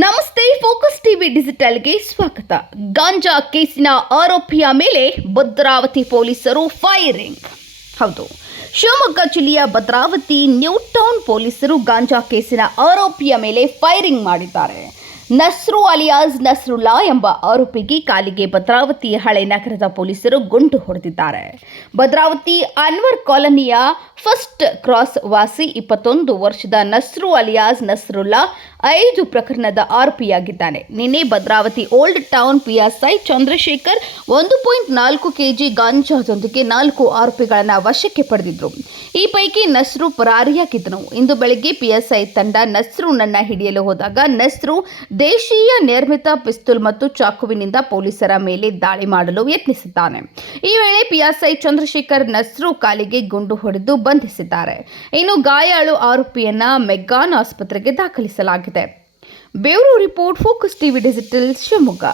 ನಮಸ್ತೆ, focus TV ಡಿಜಿಟಲ್ಗೆ ಸ್ವಾಗತ. ಗಾಂಜಾ ಕೇಸಿನ ಆರೋಪಿಯ ಮೇಲೆ ಭದ್ರಾವತಿ ಪೊಲೀಸರು ಫೈರಿಂಗ್. ಹೌದು, ಶಿವಮೊಗ್ಗ ಜಿಲ್ಲೆಯ ಭದ್ರಾವತಿ ನ್ಯೂ ಟೌನ್ ಪೊಲೀಸರು ಗಾಂಜಾ ಕೇಸಿನ ಆರೋಪಿಯ ಮೇಲೆ ಫೈರಿಂಗ್ ಮಾಡಿದ್ದಾರೆ. ನಸ್ರು ಅಲಿಯಾಸ್ ನಸ್ರುಲ್ಲಾ ಎಂಬ ಆರೋಪಿಗೆ ಕಾಲಿಗೆ ಭದ್ರಾವತಿ ಹಳೆ ನಗರದ ಪೊಲೀಸರು ಗುಂಡು ಹೊಡೆದಿದ್ದಾರೆ. ಭದ್ರಾವತಿ ಅನ್ವರ್ ಕಾಲೋನಿಯ ಫಸ್ಟ್ ಕ್ರಾಸ್ ವಾಸಿ 21 ವರ್ಷದ ನಸ್ರು ಅಲಿಯಾಸ್ ನಸ್ರುಲ್ಲಾ 5 ಪ್ರಕರಣದ ಆರೋಪಿಯಾಗಿದ್ದಾನೆ. ನಿನ್ನೆ Bhadravati old town PSI Chandrashekhar 1.4 KG ಗಾಂಜಾದೊಂದಿಗೆ 4 ಆರೋಪಿಗಳನ್ನು ವಶಕ್ಕೆ ಪಡೆದಿದ್ರು. ಈ ಪೈಕಿ ನಸ್ರು ಪರಾರಿಯಾಗಿದ್ದನು. ಇಂದು ಬೆಳಗ್ಗೆ ಪಿಎಸ್ಐ ತಂಡ ನಸ್ರುನನ್ನ ಹಿಡಿಯಲು ಹೋದಾಗ ನಸ್ರು ದೇಶೀಯ ನಿರ್ಮಿತ ಪಿಸ್ತೂಲ್ ಮತ್ತು ಚಾಕುವಿನಿಂದ ಪೊಲೀಸರ ಮೇಲೆ ದಾಳಿ ಮಾಡಲು ಯತ್ನಿಸಿದ್ದಾನೆ. ಈ ವೇಳೆ ಪಿಎಸ್ಐ ಚಂದ್ರಶೇಖರ್ ನಸ್ರು ಕಾಲಿಗೆ ಗುಂಡು ಹೊಡೆದು ಬಂಧಿಸಿದ್ದಾರೆ. ಇನ್ನು ಗಾಯಾಳು ಆರೋಪಿಯನ್ನ ಮೆಗ್ಗಾನ್ ಆಸ್ಪತ್ರೆಗೆ ದಾಖಲಿಸಲಾಗಿದೆ. Bureau report, focus TV digital, Shivamogga.